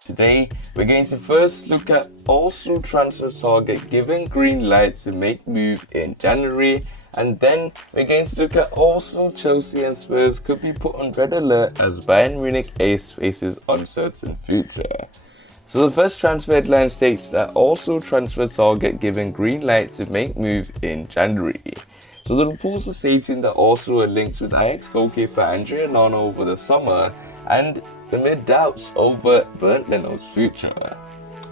Today, we're going to first look at Arsenal transfer target giving green light to make move in January, and then we're going to look at Arsenal, Chelsea and Spurs could be put on red alert as Bayern Munich ace faces uncertain future. So the first transfer headline states that Arsenal transfer target giving green light to make move in January. So the reports are stating that Arsenal are linked with Ajax goalkeeper Onana over the summer, and amid doubts over Bernd Leno's future.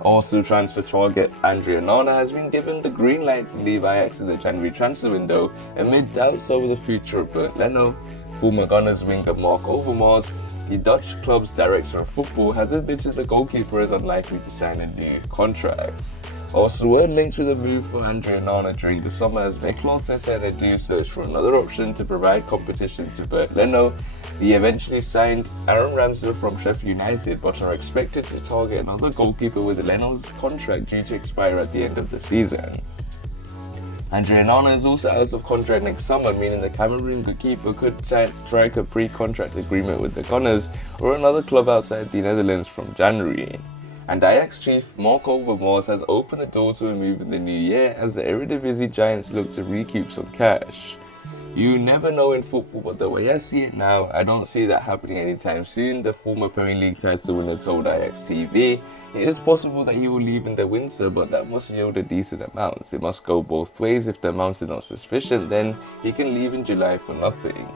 Arsenal transfer target Onana has been given the green light to leave Ajax in the January transfer window amid doubts over the future of Bernd Leno. Former Gunners winger Mark Overmars, the Dutch club's director of football, has admitted the goalkeeper is unlikely to sign a new contract. Arsenal were linked with a move for Onana during the summer as their clause said they do search for another option to provide competition to Bernd Leno. They eventually signed Aaron Ramsdale from Sheffield United but are expected to target another goalkeeper with Leno's contract due to expire at the end of the season. Onana is also out of contract next summer, meaning the Cameroon goalkeeper could strike a pre-contract agreement with the Gunners or another club outside the Netherlands from January. And Ajax chief Mark Overmars has opened the door to a move in the new year as the Eredivisie giants look to recoup some cash. You never know in football, but the way I see it now, I don't see that happening anytime soon. The former Premier League title winner told Ajax TV, it is possible that he will leave in the winter, but that must yield a decent amount. It must go both ways. If the amount is not sufficient, then he can leave in July for nothing.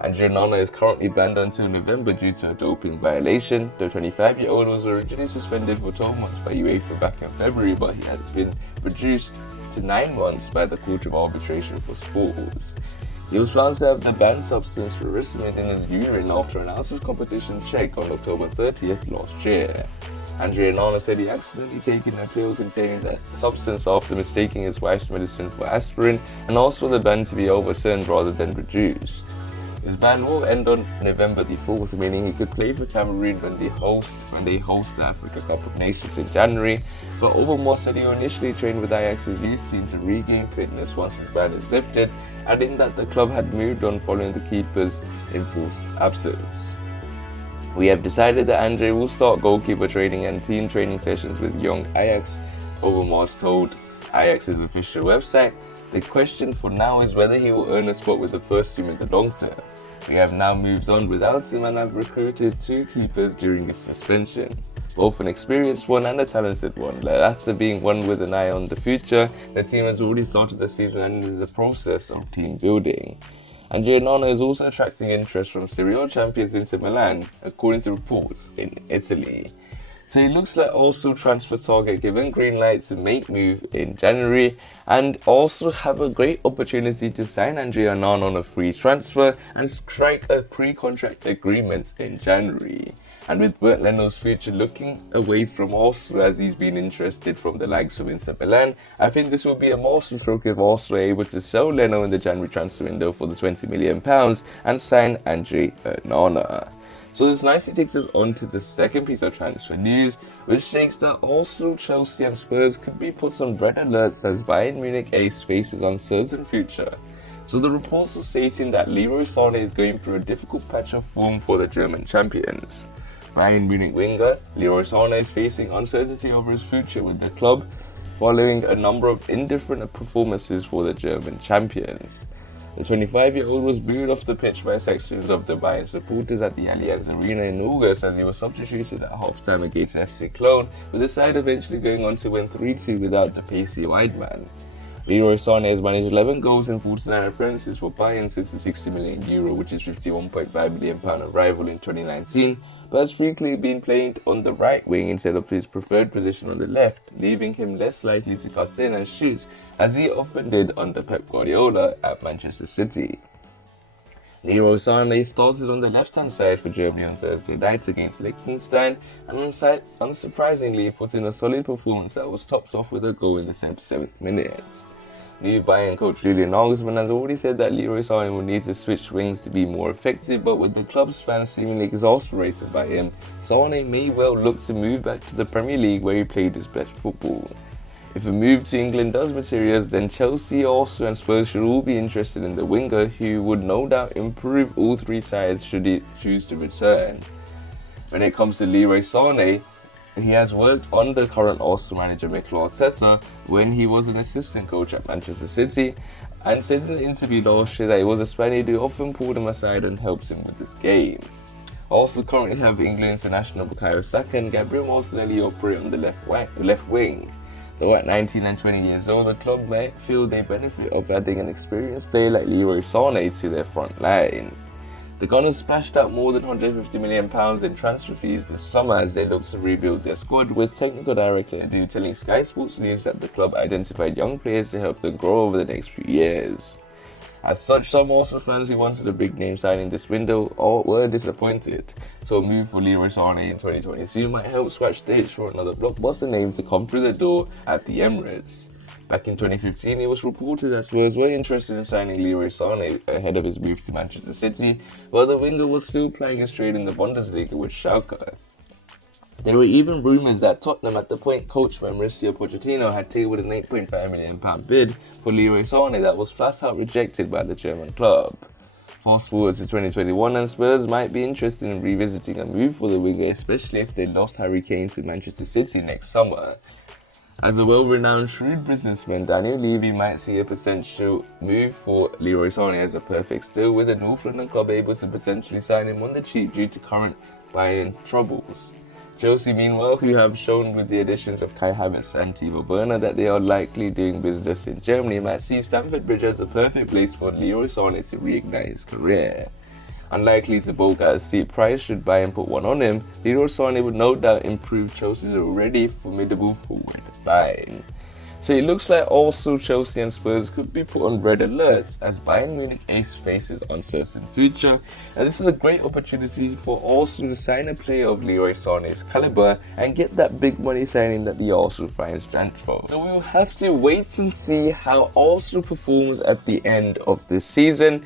Onana is currently banned until November due to a doping violation. The 25-year-old was originally suspended for 12 months by UEFA back in February, but he had been reduced to 9 months by the Court of Arbitration for Sports. He was found to have the banned substance furosemide in his urine after an out-of-competition check on October 30th last year. Onana said he accidentally taken a pill containing the substance after mistaking his wife's medicine for aspirin, and asked for the ban to be overturned rather than reduced. His ban will end on November the 4th, meaning he could play for Cameroon when they host the Africa Cup of Nations in January, but Overmars said he initially trained with Ajax's youth team to regain fitness once his ban is lifted, adding that the club had moved on following the keeper's enforced absence. We have decided that Andre will start goalkeeper training and team training sessions with young Ajax, Overmars told Ajax's official website. The question for now is whether he will earn a spot with the first team in the long term. We have now moved on without him and have recruited 2 keepers during his suspension, both an experienced one and a talented one, the latter being one with an eye on the future. The team has already started the season and is in the process of team building. Onana is also attracting interest from Serie A champions Inter Milan, according to reports in Italy. So it looks like Arsenal transfer target given green light to make move in January, and also have a great opportunity to sign Onana on a free transfer and strike a pre-contract agreement in January. And with Bernd Leno's future looking away from Arsenal as he's been interested from the likes of Inter Milan, I think this will be a masterstroke if Arsenal are able to sell Leno in the January transfer window for the £20 million and sign Onana. So this nicely takes us on to the second piece of transfer news, which states that Arsenal, Chelsea and Spurs could be put on red alerts as Bayern Munich ace faces uncertain future. So the reports are stating that Leroy Sane is going through a difficult patch of form for the German champions. Bayern Munich winger Leroy Sane is facing uncertainty over his future with the club following a number of indifferent performances for the German champions. The 25-year-old was booed off the pitch by sections of the Bayern supporters at the Allianz Arena in August as he was substituted at half-time against FC Cologne, with the side eventually going on to win 3-2 without the pacey wide man. Leroy Sane has managed 11 goals in 49 appearances for Bayern since the €60 million, which is £51.5 million arrival in 2019, but has frequently been played on the right wing instead of his preferred position on the left, leaving him less likely to cut in and shoot, as he often did under Pep Guardiola at Manchester City. Leroy Sane started on the left-hand side for Germany on Thursday night against Liechtenstein, and unsurprisingly put in a solid performance that was topped off with a goal in the 77th minute. New Bayern coach Julian Nagelsmann has already said that Leroy Sane will need to switch wings to be more effective, but with the club's fans seemingly exasperated by him, Sane may well look to move back to the Premier League where he played his best football. If a move to England does materialize, then Chelsea, Arsenal and Spurs should all be interested in the winger, who would no doubt improve all three sides should he choose to return. When it comes to Leroy Sane, he has worked under current Arsenal manager Mikel Arteta when he was an assistant coach at Manchester City, and said in an interview last year that he was a Spaniard who often pulled him aside and helped him with his game. Also currently have England international Bukayo Saka and Gabriel Martinelli operate on the left wing. Though at 19 and 20 years old, the club might feel they benefit of adding an experienced player like Leroy Sane to their front line. The Gunners splashed out more than £150 million in transfer fees this summer as they look to rebuild their squad, with technical director Edu telling Sky Sports News that the club identified young players to help them grow over the next few years. As such, some Arsenal fans who wanted a big name signing this window were disappointed, so a move for Leroy Sane in 2022 might help scratch the itch for another blockbuster name to come through the door at the Emirates. Back in 2015, it was reported that Spurs were interested in signing Leroy Sane ahead of his move to Manchester City, while the winger was still playing his trade in the Bundesliga with Schalke. There were even rumours that Tottenham, at the point coach Mauricio Pochettino, had tabled an £8.5 million bid for Leroy Sane that was flat out rejected by the German club. Fast forward to 2021 and Spurs might be interested in revisiting a move for the winger, especially if they lost Harry Kane to Manchester City next summer. As a well-renowned shrewd businessman, Daniel Levy might see a potential move for Leroy Sane as a perfect steal, with a North London club able to potentially sign him on the cheap due to current Bayern troubles. Chelsea, meanwhile, who have shown with the additions of Kai Havertz and Timo Werner that they are likely doing business in Germany, might see Stamford Bridge as a perfect place for Leroy Sane to reignite his career. Unlikely to bulk at a steep price should Bayern put one on him, Leroy Sane would no doubt improve Chelsea's already formidable forward line. So it looks like also Chelsea and Spurs could be put on red alerts as Bayern Munich ace faces uncertain future, and this is a great opportunity for Arsenal to sign a player of Leroy Sane's caliber and get that big money signing that the Arsenal fans dreamt for. So we'll have to wait and see how Arsenal performs at the end of this season.